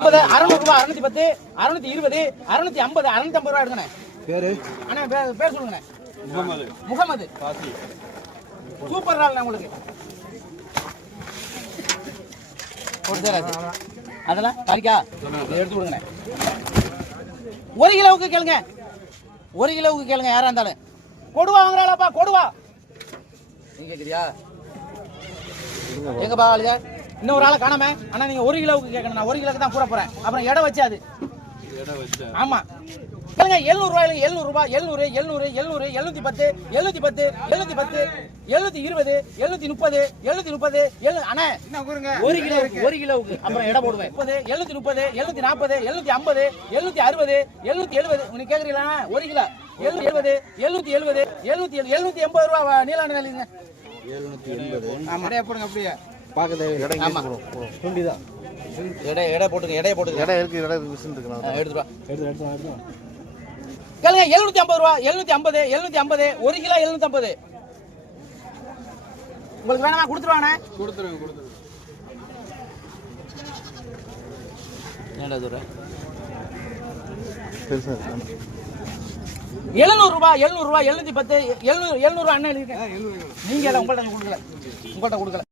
அறுநூறு ரூபாய் அறுநூத்தி பத்து அறுநூத்தி இருபது அறுநூத்தி ஐம்பது அறுநூத்தி ஐம்பது ரூபா எடுக்கணே பேரு? அண்ணா பேர் பேர் சொல்லுங்கண்ணே. முகமது. முகமது. சூப்பர் நாள் உங்களுக்கு. அதெல்லாம் எடுத்து விடுங்கண்ணே ஒரு கிலோவுக்கு கேளுங்க. ஒரு கிலோவுக்கு கேளுங்க யாரா இருந்தாலும். கொடுவா வாங்குறாளாப்பா கொடுவா. நீங்க கேக்குறியா? எங்கப்பா ஆளுங்க? இன்னொரு ஆளை காணாம. அண்ணா நீங்க ஒரு கிலோவுக்கு கேட்கணும் நான் ஒரு கிலோக்கு தான் கூட போறேன். அப்புறம் எடை வச்சு அது இடம் வச்சா ஆமா. கேளுங்க எழுநூறு ரூபாயில எழுநூறு ரூபாய் எழுநூறு எழுநூறு எழுநூறு எழுநூத்தி பத்து எழுநூத்தி பத்து எழுநூத்தி பத்து எழுநூத்தி இருபது எழுநூத்தி முப்பது எழுநூத்தி முப்பது எழு அண்ணே ஒரு கிலோ ஒரு கிலோவுக்கு. அப்புறம் எடை போடுவேன். முப்பது எழுநூத்தி முப்பது எழுநூத்தி நாற்பது எழுநூத்தி ஐம்பது எழுநூத்தி அறுபது எழுநூத்தி எழுபது நீ கேக்குறீங்களா? ஒரு கிலோ. எழுநூத்தி எழுபது எழுநூத்தி எழுபது எழுநூத்தி எழு- எழுநூத்தி எண்பது ரூபா எண்பது. ஆமா. போடுங்க அப்படியே. பார்க்கறது இடம் ஆமா. டுவெண்ட்டி தான் எடை எடை போட்டுங்க எடையை போட்டுங்க இடம் இருக்கு இடம் மிஷின் இருக்கு. எடுத்துட்டு வா. எடுத்து எடுத்து எடுத்து கேளுங்க எழுநூத்தி ஐம்பது ரூபா எழுநூத்தி ஐம்பது எழுநூத்தி ஐம்பது ஒரு கிலோ எழுநூத்தி ஐம்பது. உங்களுக்கு வேணாமா கொடுத்துருவானே கொடுத்துருங்க கொடுத்துருங்க. ஏன்டா தூரம் பெருசாக இருக்கு எழுநூறு ரூபாய் எழுநூறு ரூபாய் எழுநூத்தி பத்து எழுநூறு எழுநூறு அண்ணன் எழுதிருக்கேன் நீங்க எல்லாம் உங்கள்ட்ட கொடுக்கல. உங்கள்ட்ட கொடுக்கல.